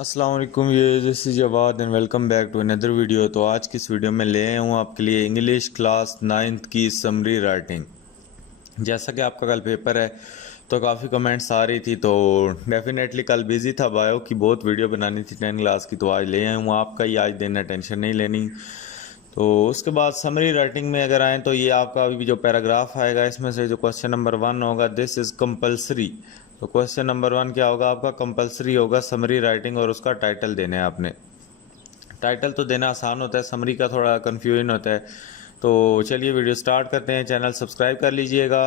अस्सलाम वालेकुम, ये this is Jawad and welcome back to another video. तो आज की इस वीडियो में ले आया हूँ आपके लिए इंग्लिश क्लास 9th की समरी राइटिंग। जैसा कि आपका कल पेपर है तो काफ़ी कमेंट्स आ रही थी, तो डेफिनेटली कल बिज़ी था, बायो की बहुत वीडियो बनानी थी 10 क्लास की, तो आज ले आया हूँ आपका ही। आज देना, टेंशन नहीं लेनी। तो उसके बाद समरी राइटिंग में अगर आए तो ये आपका अभी जो पैराग्राफ आएगा इसमें से जो क्वेश्चन नंबर 1 होगा, दिस इज़ कंपलसरी। तो क्वेश्चन नंबर 1 क्या होगा आपका? कंपलसरी होगा समरी राइटिंग, और उसका टाइटल देना है आपने। टाइटल तो देना आसान होता है, समरी का थोड़ा कन्फ्यूजन होता है। तो चलिए वीडियो स्टार्ट करते हैं। चैनल सब्सक्राइब कर लीजिएगा।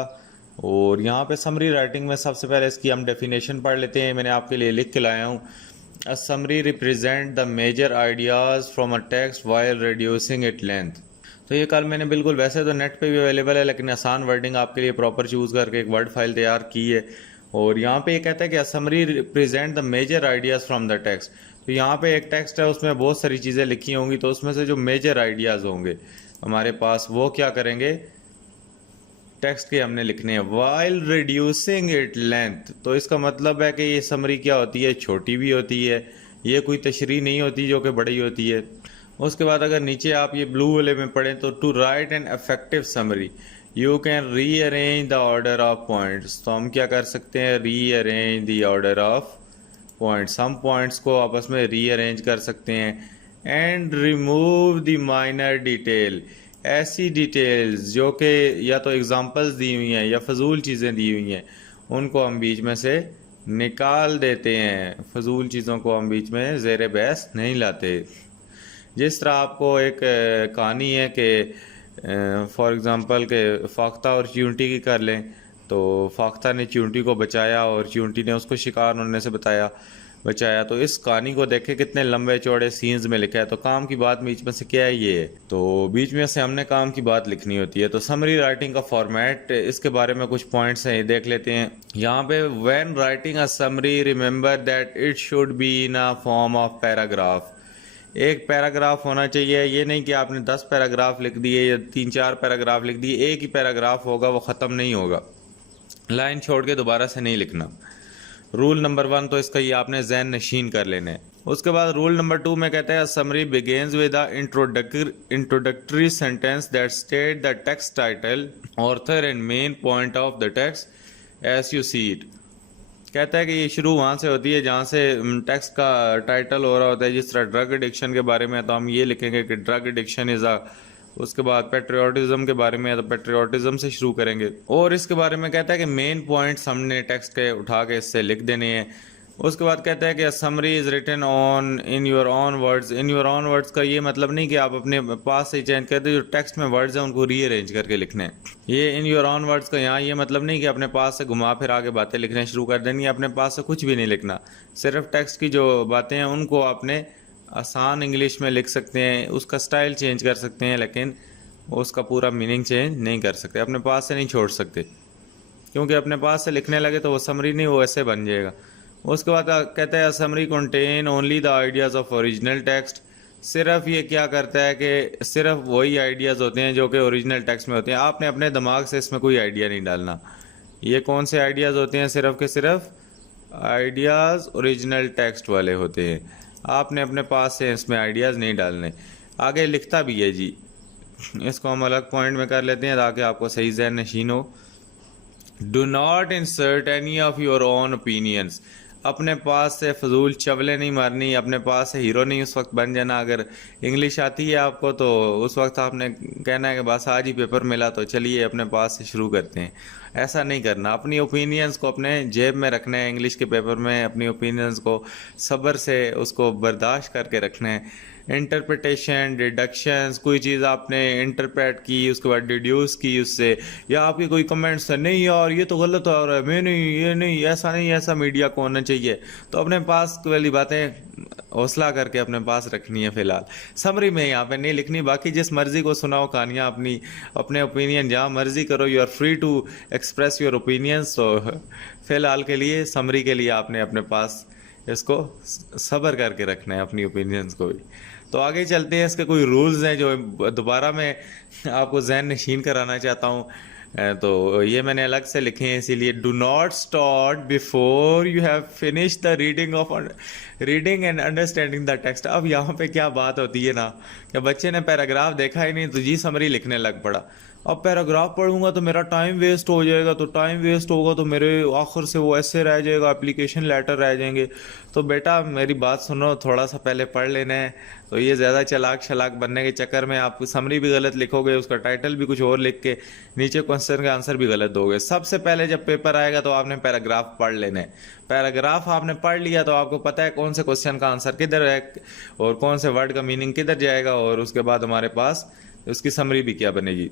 और यहाँ पे समरी राइटिंग में सबसे पहले इसकी हम डेफिनेशन पढ़ लेते हैं। मैंने आपके लिए लिख के लाया हूँ। A summary represent the major ideas from a text while reducing it length. तो ये कल मैंने बिल्कुल, वैसे तो नेट पे भी अवेलेबल है, लेकिन आसान वर्डिंग आपके लिए प्रॉपर चूज़ करके एक वर्ड फाइल तैयार की है। और यहाँ पे ये कहता है कि summary represent the major ideas from the text. तो यहाँ पे एक टेक्स्ट है, उसमें बहुत सारी चीज़ें लिखी होंगी, तो उसमें से जो मेजर आइडियाज़ होंगे हमारे पास, वो क्या करेंगे, टेक्स्ट के हमने लिखने हैं। वाइल रिड्यूसिंग इट लेंथ, तो इसका मतलब है कि ये समरी क्या होती है, छोटी भी होती है। ये कोई तशरीह नहीं होती जो कि बड़ी होती है। उसके बाद अगर नीचे आप ये ब्लू वाले में पढ़ें तो to write an effective summary you can rearrange the order of points. तो हम क्या कर सकते हैं, rearrange the order of points. हम पॉइंट्स को आपस में रीअरेंज कर सकते हैं। And remove the minor detail, ऐसी डिटेल्स जो कि या तो एग्जांपल्स दी हुई हैं या फजूल चीज़ें दी हुई हैं, उनको हम बीच में से निकाल देते हैं। फजूल चीज़ों को हम बीच में ज़ेर बहस नहीं लाते। जिस तरह आपको एक कहानी है कि फॉर एग्ज़ाम्पल के फाख्ता और चींटी की कर लें, तो फाख्ता ने चींटी को बचाया और चींटी ने उसको शिकार होने से बचाया। तो इस कहानी को देखे कितने लंबे चौड़े सीन्स में लिखा है। तो काम की बात बीच में से क्या है, ये है। तो बीच में से हमने काम की बात लिखनी होती है। तो समरी राइटिंग का फॉर्मेट, इसके बारे में कुछ पॉइंट्स हैं, ये देख लेते हैं। यहाँ पे when writing a summary remember that it should be in a form of paragraph. एक पैराग्राफ होना चाहिए। ये नहीं कि आपने 10 पैराग्राफ लिख दिए या 3-4 पैराग्राफ लिख दिए, एक ही पैराग्राफ होगा, वो ख़त्म नहीं होगा। लाइन छोड़ के दोबारा से नहीं लिखना। रूल नंबर 1 तो इसका ये आपने जहन नशीन कर लेना है। उसके बाद रूल नंबर 2 में कहता है summary begins with a introductory sentence that state the text title, author and main point of the text as you see it. कहता है कि ये शुरू वहाँ से होती है जहाँ से टेक्स्ट का टाइटल हो रहा होता है। जिस तरह ड्रग एडिक्शन के बारे में है तो हम ये लिखेंगे कि ड्रग एडिक्शन इज़ अ। उसके बाद पेट्रियाटिज्म के बारे में है तो पेट्रियाटिज्म से शुरू करेंगे। और इसके बारे में कहता है कि मेन पॉइंट्स हमने टेक्स्ट के उठा के इससे लिख देने हैं। उसके बाद कहता है कि summary is written on in your own words. In your own words का ये मतलब नहीं कि आप अपने पास से चेंज करते, जो टेक्स्ट में वर्ड्स हैं उनको रीअरेंज करके लिखने हैं। ये इन योर ऑन वर्ड्स का यहाँ ये मतलब नहीं कि अपने पास से घुमा फिरा के बातें लिखने शुरू कर देनी। अपने पास से कुछ भी नहीं लिखना, सिर्फ टेक्स्ट की जो बातें हैं उनको आपने आसान इंग्लिश में लिख सकते हैं। उसका स्टाइल चेंज कर सकते हैं, लेकिन उसका पूरा मीनिंग चेंज नहीं कर सकते। अपने पास से नहीं छोड़ सकते, क्योंकि अपने पास से लिखने लगे तो वो समरी नहीं, वो ऐसे बन जाएगा। उसके बाद कहता है summary contain only the ideas of original text. सिर्फ ये क्या करता है कि सिर्फ वही आइडियाज़ होते हैं जो कि ओरिजिनल टेक्स्ट में होते हैं। आपने अपने दिमाग से इसमें कोई आइडिया नहीं डालना। ये कौन से आइडियाज़ होते हैं? सिर्फ के सिर्फ आइडियाज़ ओरिजिनल टेक्स्ट वाले होते हैं। आपने अपने पास से इसमें आइडियाज़ नहीं डालने। आगे लिखता भी है जी, इसको हम अलग पॉइंट में कर लेते हैं ताकि आपको सही ज़हन नशीन हो। Do not insert any of your own opinions. अपने पास से फजूल चवले नहीं मारनी, अपने पास से हीरो नहीं उस वक्त बन जाना। अगर इंग्लिश आती है आपको तो उस वक्त आपने कहना है कि बस आज ही पेपर मिला तो चलिए अपने पास से शुरू करते हैं। ऐसा नहीं करना। अपनी ओपिनियंस को अपने जेब में रखना है। इंग्लिश के पेपर में अपनी ओपिनियंस को सब्र से उसको बर्दाश्त करके रखना है। इंटरप्रिटेशन, डिडक्शंस, कोई चीज़ आपने इंटरप्रेट की, उसके बाद डिड्यूस की उससे, या आपके कोई कमेंट्स है नहीं यार ये तो गलत हो रहा है, मैं नहीं, ये नहीं, ऐसा नहीं, ऐसा मीडिया को होना चाहिए। तो अपने पास वाली बातें हौसला करके अपने पास रखनी है। फिलहाल समरी में यहाँ पे नहीं लिखनी। बाकी जिस मर्जी को सुनाओ कहानियाँ, अपनी अपने ओपिनियन जहाँ मर्जी करो, you are free to express your opinions. तो फिलहाल के लिए समरी के लिए आपने अपने पास इसको सब्र करके रखना है, अपनी ओपिनियंस को भी। तो आगे चलते हैं। इसके कोई रूल्स हैं जो दोबारा मैं आपको जहन नशीन कराना चाहता हूँ। तो ये मैंने अलग से लिखे हैं, इसीलिए do not start before you have finish the reading and understanding the text. अब यहाँ पे क्या बात होती है ना कि बच्चे ने पैराग्राफ देखा ही नहीं तो जी समरी लिखने लग पड़ा। अब पैराग्राफ पढ़ूंगा तो मेरा टाइम वेस्ट हो जाएगा, तो टाइम वेस्ट होगा तो मेरे आखिर से वो ऐसे रह जाएगा, एप्लीकेशन लेटर रह जाएंगे। तो बेटा मेरी बात सुनो, थोड़ा सा पहले पढ़ लेना है। तो ये ज़्यादा चलाक बनने के चक्कर में आप समरी भी गलत लिखोगे, उसका टाइटल भी कुछ और लिख के नीचे क्वेश्चन का आंसर भी गलत दोगे। सबसे पहले जब पेपर आएगा तो आपने पैराग्राफ पढ़ लेना है। पैराग्राफ आपने पढ़ लिया तो आपको पता है कौन से क्वेश्चन का आंसर किधर है और कौन से वर्ड का मीनिंग किधर जाएगा, और उसके बाद हमारे पास उसकी समरी भी क्या बनेगी।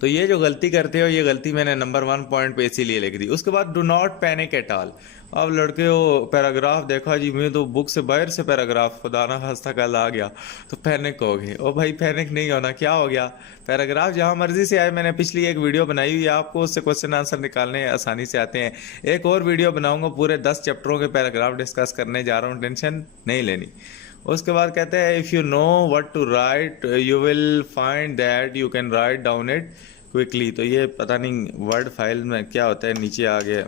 तो ये जो गलती करते हो, ये गलती मैंने नंबर 1 पॉइंट पे इसीलिए लिख दी। उसके बाद do not panic at all. अब लड़के हो पैराग्राफ देखा जी, मैं तो बुक से बाहर से पैराग्राफ खुदा ना खास्ता कल आ गया तो पैनिक हो गए। ओ भाई पैनिक नहीं होना, क्या हो गया, पैराग्राफ जहां मर्जी से आए। मैंने पिछली एक वीडियो बनाई हुई है, आपको उससे क्वेश्चन आंसर निकालने आसानी से आते हैं। एक और वीडियो बनाऊंगा, पूरे 10 चैप्टरों के पैराग्राफ डिस्कस करने जा रहा हूँ, टेंशन नहीं लेनी। उसके बाद कहते हैं if you know what to write you will find that you can write down it quickly. तो ये पता नहीं वर्ड फाइल में क्या होता है, नीचे आ गया।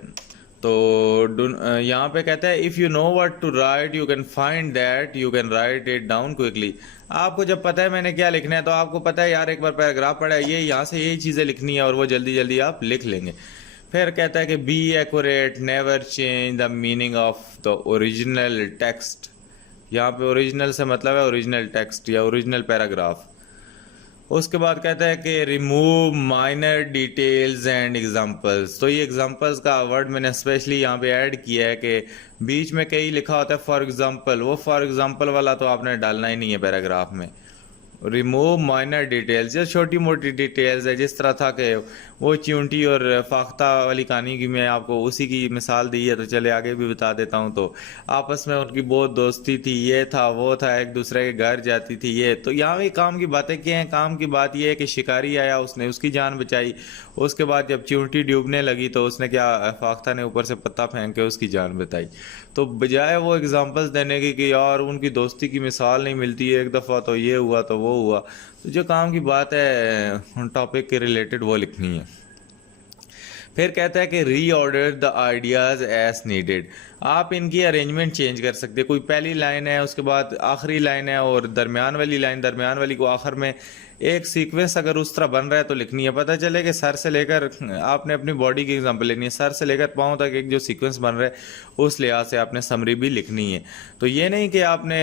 तो यहाँ पे कहता है if you know what to write you can find that you can write it down quickly. आपको जब पता है मैंने क्या लिखना है, तो आपको पता है यार एक बार पैराग्राफ पढ़ा है, ये यहाँ से यही चीज़ें लिखनी है और वो जल्दी जल्दी आप लिख लेंगे। फिर कहता है कि be accurate, never change the meaning of the original text. यहाँ पे ओरिजिनल से मतलब है ओरिजिनल टेक्स्ट या ओरिजिनल पैराग्राफ। उसके बाद कहता है कि remove minor details and examples. तो ये एग्जांपल्स का वर्ड मैंने स्पेशली यहाँ पे ऐड किया है कि बीच में कहीं लिखा होता है फॉर एग्जांपल, वो फॉर एग्जांपल वाला तो आपने डालना ही नहीं है पैराग्राफ में। रिमूव माइनर डिटेल्स, या छोटी मोटी डिटेल्स है, जिस तरह था कि वो चिंटी और फाख्ता वाली कहानी की मैं आपको उसी की मिसाल दी है, तो चले आगे भी बता देता हूँ। तो आपस में उनकी बहुत दोस्ती थी, ये था वो था, एक दूसरे के घर जाती थी ये। तो यहाँ भी काम की बातें क्या हैं, काम की बात यह है कि शिकारी आया, उसने उसकी जान बचाई। उसके बाद जब चिंटी डूबने लगी तो उसने क्या, फाख्ता ने ऊपर से पत्ता फेंक के उसकी जान बचाई। तो बजाय वो एग्जांपल्स देने की यार उनकी दोस्ती की मिसाल नहीं मिलती है, एक दफ़ा तो ये हुआ तो वो हुआ, तो जो काम की बात है टॉपिक के रिलेटेड वो लिखनी है। फिर कहता है कि reorder the ideas as needed. आप इनकी अरेंजमेंट चेंज कर सकते हैं। कोई पहली लाइन है, उसके बाद आखिरी लाइन है और दरमियान वाली लाइन, दरमियान वाली को आखिर में, एक सीक्वेंस अगर उस तरह बन रहा है तो लिखनी है। पता चले कि सर से लेकर, आपने अपनी बॉडी की एग्जांपल लेनी है, सर से लेकर पाँव तक एक जो सीक्वेंस बन रहा है उस लिहाज से आपने समरी भी लिखनी है। तो ये नहीं कि आपने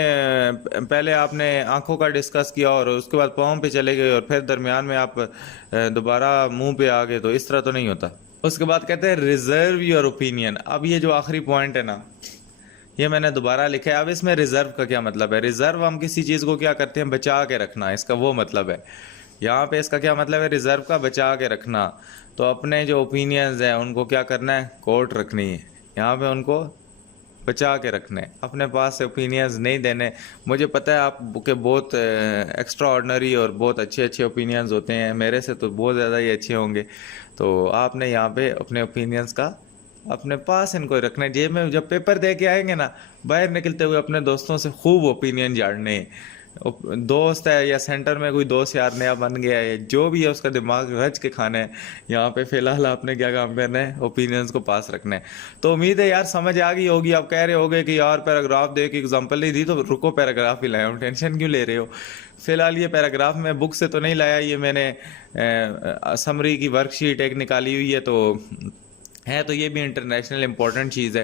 पहले आपने आंखों का डिस्कस किया और उसके बाद पाँव पे चले गए और फिर दरमियान में आप दोबारा मुंह पे आ गए, तो इस तरह तो नहीं होता। उसके बाद कहते हैं रिजर्व योर ओपिनियन। अब ये जो आखिरी पॉइंट है ना, ये मैंने दोबारा लिखा है। अब इसमें रिजर्व का क्या मतलब है? रिजर्व हम किसी चीज़ को क्या करते हैं, बचा के रखना, इसका वो मतलब है। यहाँ पे इसका क्या मतलब है, रिजर्व का बचा के रखना। तो अपने जो ओपिनियंस हैं उनको क्या करना है, कोर्ट रखनी है, यहाँ पे उनको बचा के रखने, अपने पास से ओपिनियंस नहीं देने। मुझे पता है आप के बहुत एक्स्ट्रा ऑर्डनरी और बहुत अच्छे अच्छे ओपिनियंस होते हैं, मेरे से तो बहुत ज़्यादा ही अच्छे होंगे। तो आपने यहाँ पे अपने ओपिनियंस का अपने पास इनको रखना है। जेब में जब पेपर दे के आएंगे ना, बाहर निकलते हुए अपने दोस्तों से खूब ओपिनियन जानने। दोस्त है या सेंटर में कोई दोस्त यार नया बन गया है, जो भी है उसका दिमाग रच के खाना है। यहाँ पे फिलहाल आपने क्या काम करना है, ओपिनियंस को पास रखना है। तो उम्मीद है यार समझ आ गई होगी। आप कह रहे होगे कि यार पैराग्राफ दे के एग्जाम्पल नहीं दी, तो रुको पैराग्राफ ही लाया हूँ, टेंशन क्यों ले रहे हो। फिलहाल ये पैराग्राफ मैं बुक से तो नहीं लाया, ये मैंने समरी की वर्कशीट एक निकाली हुई है, तो ये भी इंटरनेशनल इम्पोर्टेंट चीज़ है,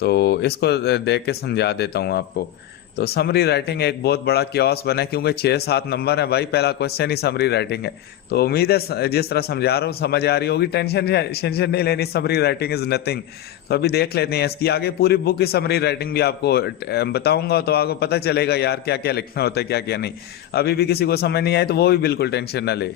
तो इसको देख के समझा देता हूँ आपको। तो समरी राइटिंग एक बहुत बड़ा क्योस बना है, क्योंकि 6-7 नंबर है भाई, पहला क्वेश्चन ही समरी राइटिंग है। तो उम्मीद है जिस तरह समझा रहा हूँ समझ आ रही होगी, टेंशन नहीं लेनी, समरी राइटिंग इज़ नथिंग। तो अभी देख लेते हैं इसकी आगे पूरी बुक की समरी राइटिंग भी आपको बताऊंगा, तो आपको पता चलेगा यार क्या क्या लिखना होता है क्या क्या नहीं। अभी भी किसी को समझ नहीं आए तो वो भी बिल्कुल टेंशन ना ले।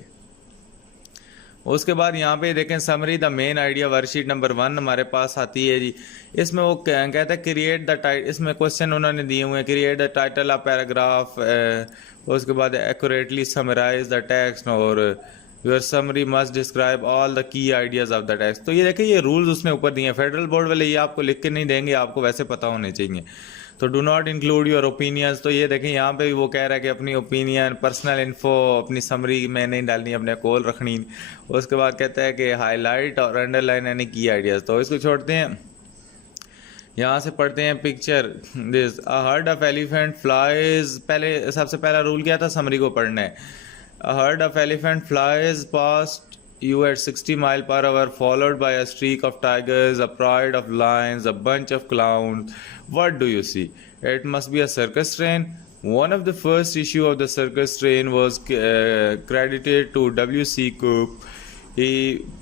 उसके बाद यहाँ पे देखें summary the main idea, worksheet number 1 हमारे पास आती है जी। इसमें वो कहता है क्रिएट द टाइटल, इसमें क्वेश्चन उन्होंने दिए हुए हैं, create the title of paragraph, उसके बाद एक्यूरेटली समराइज द टेक्स्ट और your summary must describe all the key ideas of the text. तो ये देखिए ये रूल्स उसने ऊपर दिए हैं, फेडरल बोर्ड वाले ये आपको लिख के नहीं देंगे, आपको वैसे पता होने चाहिए। तो do not include your opinions, तो ये देखें यहाँ पे भी वो कह रहा है कि अपनी ओपिनियन, पर्सनल इन्फो अपनी समरी में नहीं डालनी, अपने कॉल रखनी। उसके बाद कहता है कि हाईलाइट और अंडरलाइन यानी की आइडियाज़। तो इसको छोड़ते हैं, यहाँ से पढ़ते हैं picture this a herd of elephant flies. पहले सबसे पहला रूल क्या था, समरी को पढ़ना है। A herd of elephant flies past you at 60 mile per hour, followed by a streak of tigers, a pride of lions, a bunch of clowns. What do you see? It must be a circus train. One of the first issue of the circus train was credited to W.C. Coop. He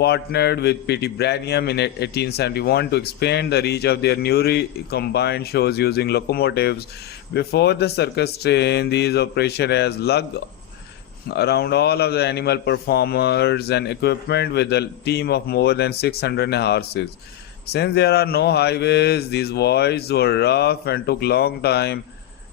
partnered with P.T. Branium in 1871 to expand the reach of their newly combined shows using locomotives. Before the circus train, these operations has lugged around all of the animal performers and equipment with a team of more than 600 horses. Since there are no highways, these voyages were rough and took long time.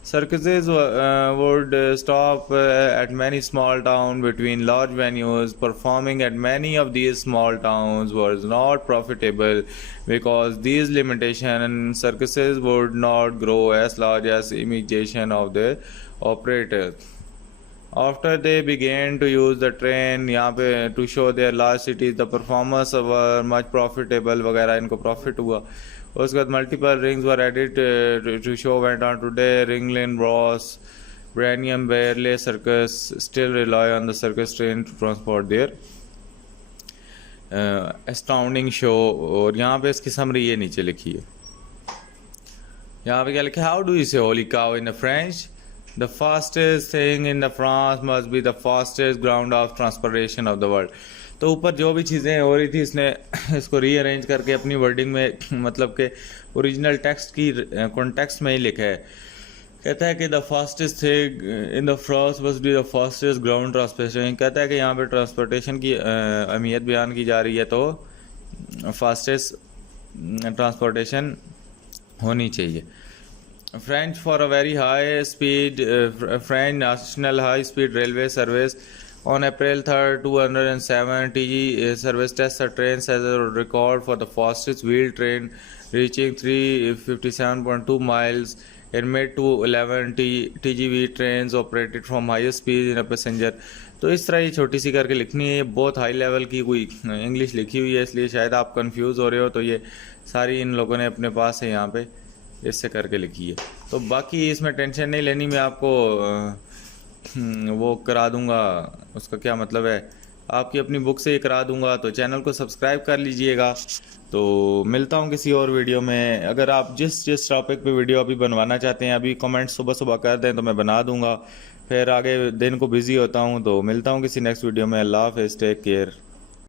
Circuses would stop at many small towns between large venues. Performing at many of these small towns was not profitable because these limitations. Circuses would not grow as large as imitation of the operators. After they began to use the train यहाँ पे to show their large cities, the performers were much profitable वगैरह, इनको profit हुआ। उसके बाद multiple rings were added to show went on today. Ringling Ross, Branium, Bailey Circus still rely on the circus train to transport their astounding show। और यहाँ पे इसकी summary ये नीचे लिखी है, यहाँ पे क्या लिखा है, How do you say holy cow in the French? The fastest thing in the France must be the fastest ground of transportation of the world। तो ऊपर जो भी चीज़ें हो रही थी इसने इसको रीअरेंज करके अपनी वर्डिंग में मतलब के ओरिजिनल टेक्स्ट की कॉन्टेक्स्ट में ही लिखा है। कहता है कि the fastest thing in the France must be the fastest ground transportation. कहता है कि यहाँ पे ट्रांसपोर्टेशन की अहमियत बयान की जा रही है, तो फास्टेस्ट ट्रांसपोर्टेशन होनी चाहिए। French for a very high speed French National High Speed Railway Service on April 3rd 2007 TG service tests a train as a record for the fastest wheel train reaching 357.2 miles in mid to 11 TGV trains operated from highest speed in a passenger। तो इस तरह ये छोटी सी करके लिखनी है, ये बहुत हाई लेवल की कोई इंग्लिश लिखी हुई है, इसलिए शायद आप कंफ्यूज हो रहे हो। तो ये सारी इन लोगों ने अपने पास है यहाँ पे इससे करके लिखी है। तो बाकी इसमें टेंशन नहीं लेनी, मैं आपको वो करा दूंगा, उसका क्या मतलब है, आपकी अपनी बुक से ही करा दूंगा। तो चैनल को सब्सक्राइब कर लीजिएगा। तो मिलता हूँ किसी और वीडियो में। अगर आप जिस टॉपिक पे वीडियो अभी बनवाना चाहते हैं, अभी कमेंट सुबह सुबह कर दें तो मैं बना दूंगा। फिर आगे दिन को बिज़ी होता हूँ। तो मिलता हूँ किसी नेक्स्ट वीडियो में। अल्लाह हाफ़िज़, टेक केयर।